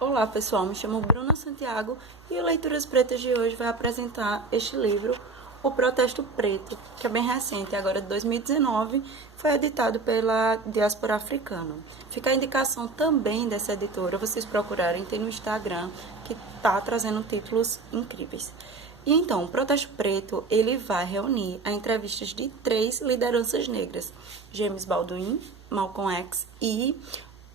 Olá pessoal, me chamo Bruna Santiago e o Leituras Pretas de hoje vai apresentar este livro, O Protesto Preto, que é bem recente, agora de 2019, foi editado pela Diáspora Africana. Fica a indicação também dessa editora, vocês procurarem, tem no Instagram, que está trazendo títulos incríveis. E então, o Protesto Preto, ele vai reunir a entrevistas de 3 lideranças negras, James Baldwin, Malcolm X e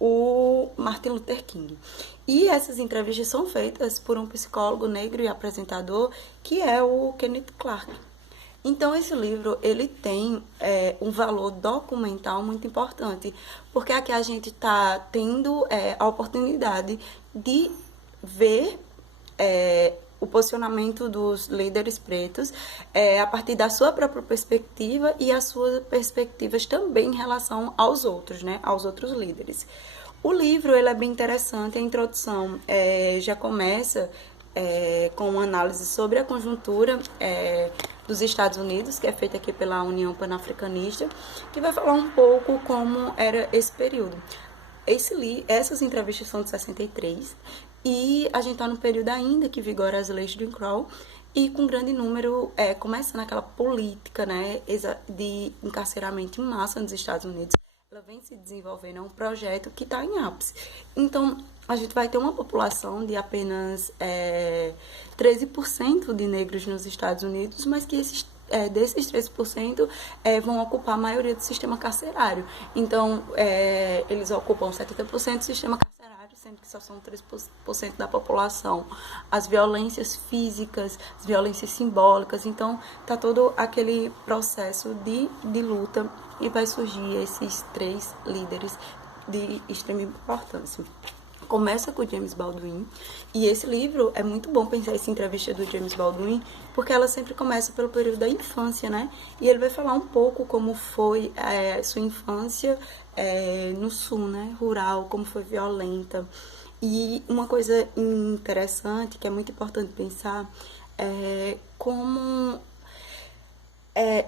o Martin Luther King. E essas entrevistas são feitas por um psicólogo negro e apresentador, que é o Kenneth Clark. Então, esse livro, ele tem um valor documental muito importante, porque aqui a gente está tendo a oportunidade de ver o posicionamento dos líderes pretos a partir da sua própria perspectiva e as suas perspectivas também em relação aos outros, né, aos outros líderes. O livro ele é bem interessante, a introdução já começa com uma análise sobre a conjuntura dos Estados Unidos, que é feita aqui pela União Pan-Africanista, que vai falar um pouco como era esse período. Essas entrevistas são de 63 e a gente está no período ainda que vigora as leis do Jim Crow e com grande número, começando aquela política, né, de encarceramento em massa nos Estados Unidos. Ela vem se desenvolvendo, é um projeto que está em ápice. Então, a gente vai ter uma população de apenas 13% de negros nos Estados Unidos, mas que desses 13% vão ocupar a maioria do sistema carcerário. Então, eles ocupam 70% do sistema carcerário, sendo que só são 3% da população. As violências físicas, as violências simbólicas. Então, está todo aquele processo de luta e vai surgir esses 3 líderes de extrema importância. Começa com o James Baldwin, e esse livro é muito bom pensar essa entrevista do James Baldwin, porque ela sempre começa pelo período da infância, né? E ele vai falar um pouco como foi sua infância no sul, né? Rural, como foi violenta. E uma coisa interessante, que é muito importante pensar, é como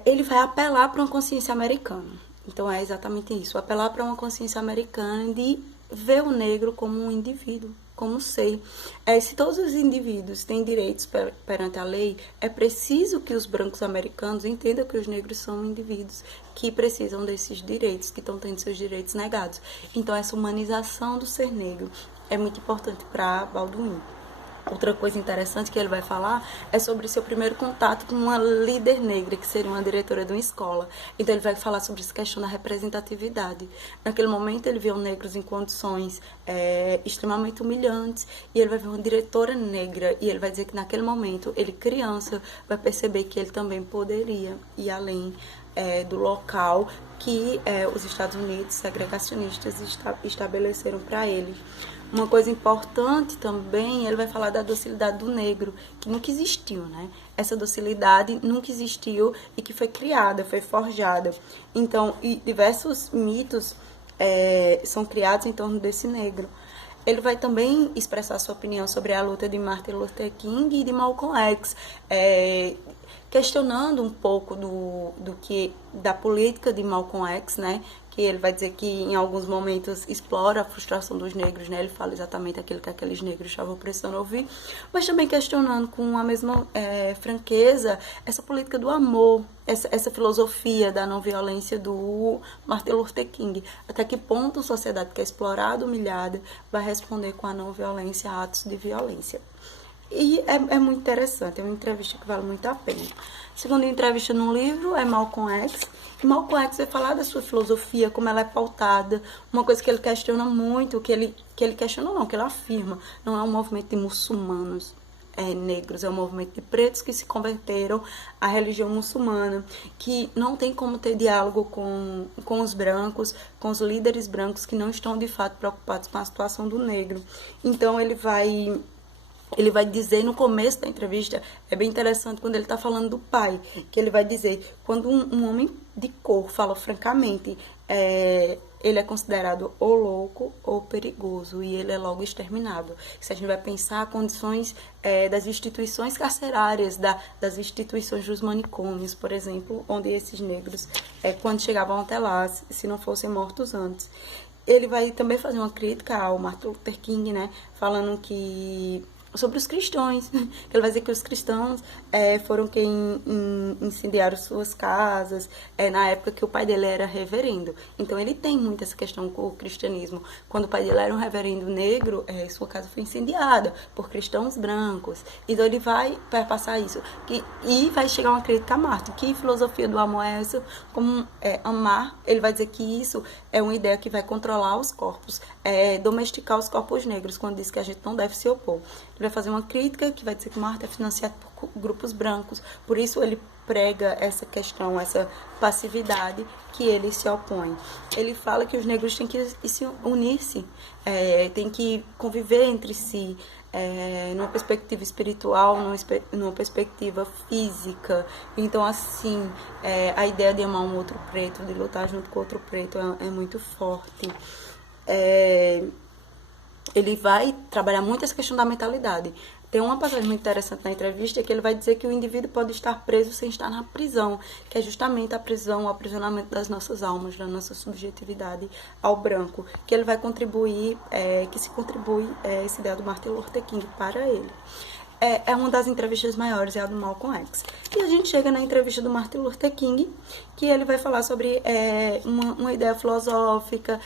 ele vai apelar para uma consciência americana. Então é exatamente isso, apelar para uma consciência americana de ver o negro como um indivíduo, como um ser. Se todos os indivíduos têm direitos perante a lei, é preciso que os brancos americanos entendam que os negros são indivíduos que precisam desses direitos, que estão tendo seus direitos negados. Então essa humanização do ser negro é muito importante para Baldwin. Outra coisa interessante que ele vai falar é sobre seu primeiro contato com uma líder negra, que seria uma diretora de uma escola. Então ele vai falar sobre essa questão da representatividade. Naquele momento ele viu negros em condições extremamente humilhantes, e ele vai ver uma diretora negra, e ele vai dizer que naquele momento, ele criança, vai perceber que ele também poderia ir além do local que os Estados Unidos segregacionistas estabeleceram para ele. Uma coisa importante também, ele vai falar da docilidade do negro, que nunca existiu, né? Essa docilidade nunca existiu e que foi criada, foi forjada. Então, diversos mitos são criados em torno desse negro. Ele vai também expressar sua opinião sobre a luta de Martin Luther King e de Malcolm X, questionando um pouco da política de Malcolm X, né? Que ele vai dizer que em alguns momentos explora a frustração dos negros, né? Ele fala exatamente aquilo que aqueles negros estavam precisando ouvir, mas também questionando com a mesma franqueza essa política do amor, essa filosofia da não violência do Martin Luther King. Até que ponto a sociedade que é explorada, humilhada, vai responder com a não violência a atos de violência. E é muito interessante, é uma entrevista que vale muito a pena. Segunda entrevista no livro é Malcolm X. E Malcolm X vai falar da sua filosofia, como ela é pautada. Uma coisa que ele questiona muito, que ele questiona não, que ele afirma, não é um movimento de muçulmanos negros, é um movimento de pretos que se converteram à religião muçulmana, que não tem como ter diálogo com os brancos, com os líderes brancos que não estão de fato preocupados com a situação do negro. Então ele vai dizer no começo da entrevista, é bem interessante quando ele está falando do pai, que ele vai dizer, quando um homem de cor fala francamente, ele é considerado ou louco ou perigoso, e ele é logo exterminado. Se a gente vai pensar condições das instituições carcerárias, das instituições dos manicômios, por exemplo, onde esses negros, quando chegavam até lá, se não fossem mortos antes, ele vai também fazer uma crítica ao Martin Luther King, né? Falando que sobre os cristãos. Ele vai dizer que os cristãos foram quem incendiaram suas casas na época que o pai dele era reverendo. Então ele tem muito essa questão com o cristianismo. Quando o pai dele era um reverendo negro, sua casa foi incendiada por cristãos brancos. Então ele vai perpassar isso. E vai chegar uma crítica a Martin. Que filosofia do amor é essa? Como amar, ele vai dizer que isso é uma ideia que vai controlar os corpos, domesticar os corpos negros, quando diz que a gente não deve se opor. Ele vai fazer uma crítica que vai dizer que Martin é financiado por grupos brancos, por isso ele prega essa questão, essa passividade que ele se opõe. Ele fala que os negros têm que se unir-se, têm que conviver entre si, numa perspectiva espiritual, numa perspectiva física. Então, assim, a ideia de amar um outro preto, de lutar junto com outro preto é muito forte. Ele vai trabalhar muito essa questão da mentalidade. Tem uma passagem muito interessante na entrevista que ele vai dizer que o indivíduo pode estar preso sem estar na prisão, que é justamente a prisão, o aprisionamento das nossas almas, da nossa subjetividade ao branco, que ele vai contribuir, que se contribui essa ideia do Martin Luther King para ele. É uma das entrevistas maiores, é a do Malcolm X. E a gente chega na entrevista do Martin Luther King, que ele vai falar sobre uma ideia filosófica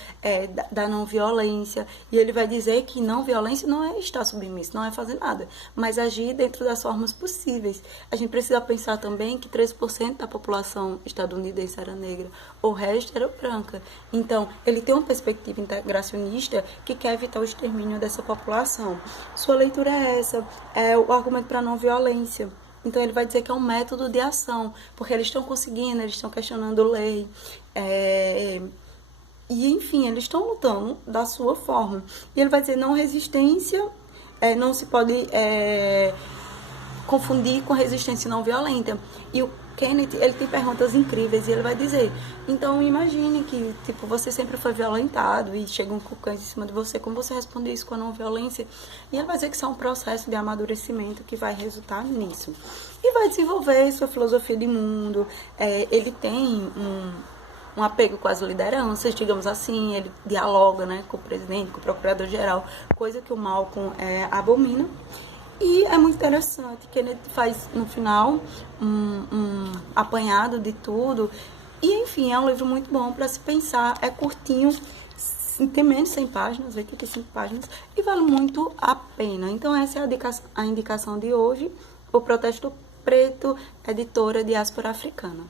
da não violência, e ele vai dizer que não violência não é estar submisso, não é fazer nada, mas agir dentro das formas possíveis. A gente precisa pensar também que 13% da população estadunidense era negra, o resto era branca. Então, ele tem uma perspectiva integracionista que quer evitar o extermínio dessa população. Sua leitura é essa, o argumento para a não violência. Então ele vai dizer que é um método de ação, porque eles estão conseguindo, eles estão questionando lei, e enfim, eles estão lutando da sua forma. E ele vai dizer não resistência, não se pode confundir com resistência não violenta. E o Kenneth, ele tem perguntas incríveis e ele vai dizer, então imagine que tipo, você sempre foi violentado e chegam com cães em cima de você, como você responde isso com a não violência? E ele vai dizer que isso é um processo de amadurecimento que vai resultar nisso. E vai desenvolver sua filosofia de mundo, ele tem um apego com as lideranças, digamos assim, ele dialoga, né, com o presidente, com o procurador-geral, coisa que o Malcolm abomina. E é muito interessante que ele faz, no final, um apanhado de tudo. E, enfim, é um livro muito bom para se pensar. É curtinho, tem menos de 100 páginas, 85 páginas, e vale muito a pena. Então, essa é a indicação de hoje. O Protesto Preto, editora Diáspora Africana.